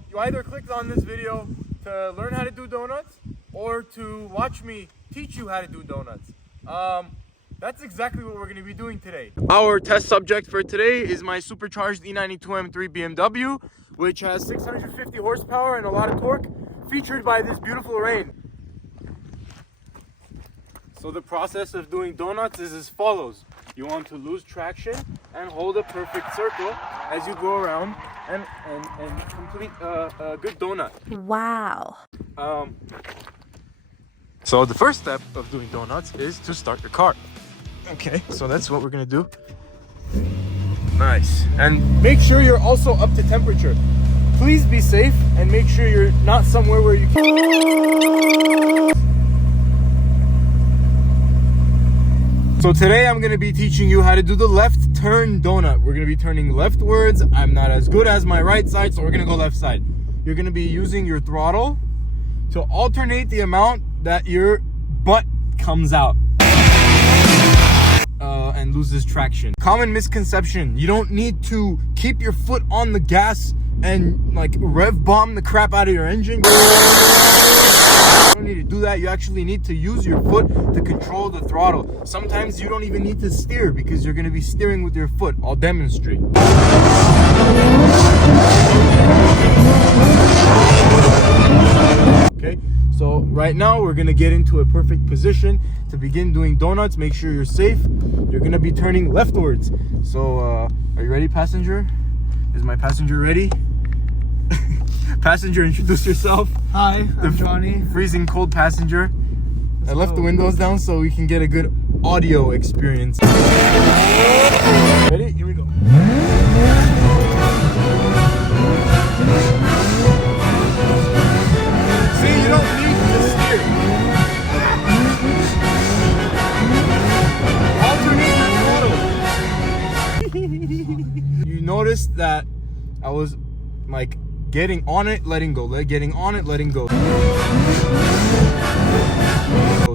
So you either clicked on this video to learn how to do donuts or to watch me teach you how to do donuts. That's exactly what we're going to be doing today. Our test subject for today is my supercharged E92 M3 BMW, which has 650 horsepower and a lot of torque, featured by this beautiful rain. So the process of doing donuts is as follows. You want to lose traction and hold a perfect circle as you go around and complete a good donut. Wow. So the first step of doing donuts is to start your car. Okay, so that's what we're gonna do. Nice. And make sure you're also up to temperature. Please be safe and make sure you're not somewhere where you can. So today I'm going to be teaching you how to do the left turn donut. We're going to be turning leftwards. I'm not as good as my right side, so we're going to go left side. You're going to be using your throttle to alternate the amount that your butt comes out and loses traction. Common misconception: you don't need to keep your foot on the gas and like rev bomb the crap out of your engine. You don't need to do that. You actually need to use your foot to control the throttle. Sometimes you don't even need to steer because you're going to be steering with your foot. I'll demonstrate. Okay, so right now we're going to get into a perfect position to begin doing donuts. Make sure you're safe. You're going to be turning leftwards. So are you ready, passenger? Is my passenger ready? Passenger, introduce yourself. Hi, I'm Johnny. Freezing cold passenger. I left the windows down so we can get a good audio experience. Ready? Here we go. See, you don't need to steer. Alternate your throttle. You noticed that I was like getting on it, letting go, getting on it, letting go.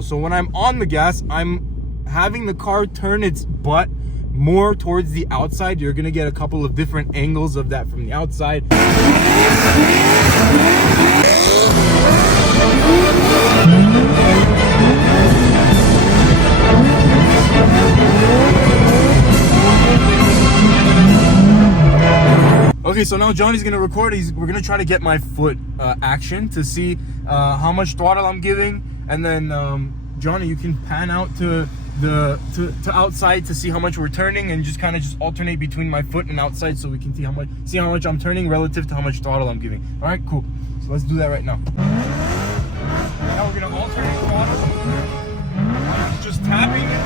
So when I'm on the gas, I'm having the car turn its butt more towards the outside. You're gonna get a couple of different angles of that from the outside. Okay, so now Johnny's gonna record. We're gonna try to get my foot action to see how much throttle I'm giving, and then Johnny, you can pan out to outside to see how much we're turning, and just kind of just alternate between my foot and outside so we can see how much I'm turning relative to how much throttle I'm giving. All right, cool. So let's do that right now. Now we're gonna alternate throttle. Just tapping it.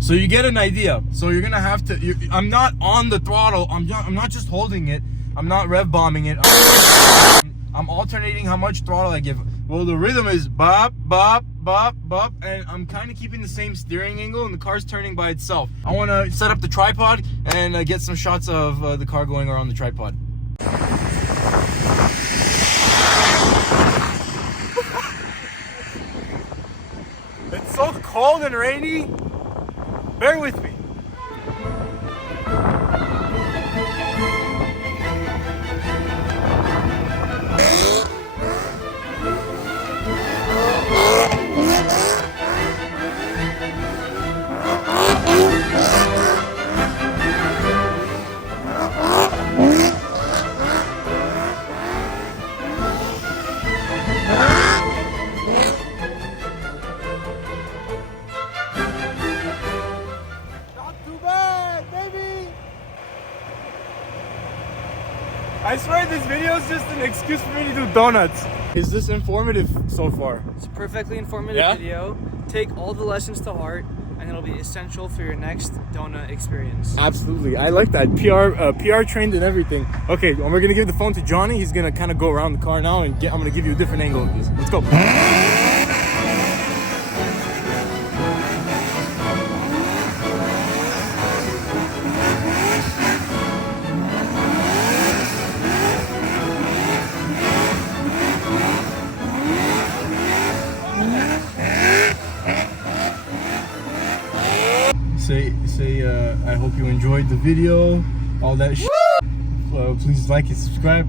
So you get an idea. So you're gonna have to. I'm not on the throttle. I'm not just holding it. I'm not rev bombing it. I'm alternating how much throttle I give. Well, the rhythm is bop, bop, bop, bop, and I'm kind of keeping the same steering angle, and the car's turning by itself. I want to set up the tripod and get some shots of the car going around the tripod. It's so cold and rainy. Bear with me. I swear this video is just an excuse for me to do donuts. Is this informative so far? It's a perfectly informative video. Take all the lessons to heart, and it'll be essential for your next donut experience. Absolutely, I like that. PR trained and everything. Okay, and we're gonna give the phone to Johnny. He's gonna kind of go around the car now, and I'm gonna give you a different angle of these. Let's go. say I hope you enjoyed the video, all that shit. Please like and subscribe.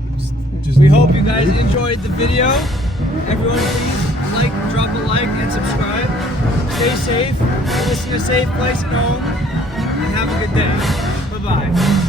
We hope you guys enjoyed the video. Everyone, please like, drop a like, and subscribe. Stay safe. Listen to Safe Place at Home, and have a good day. Bye bye.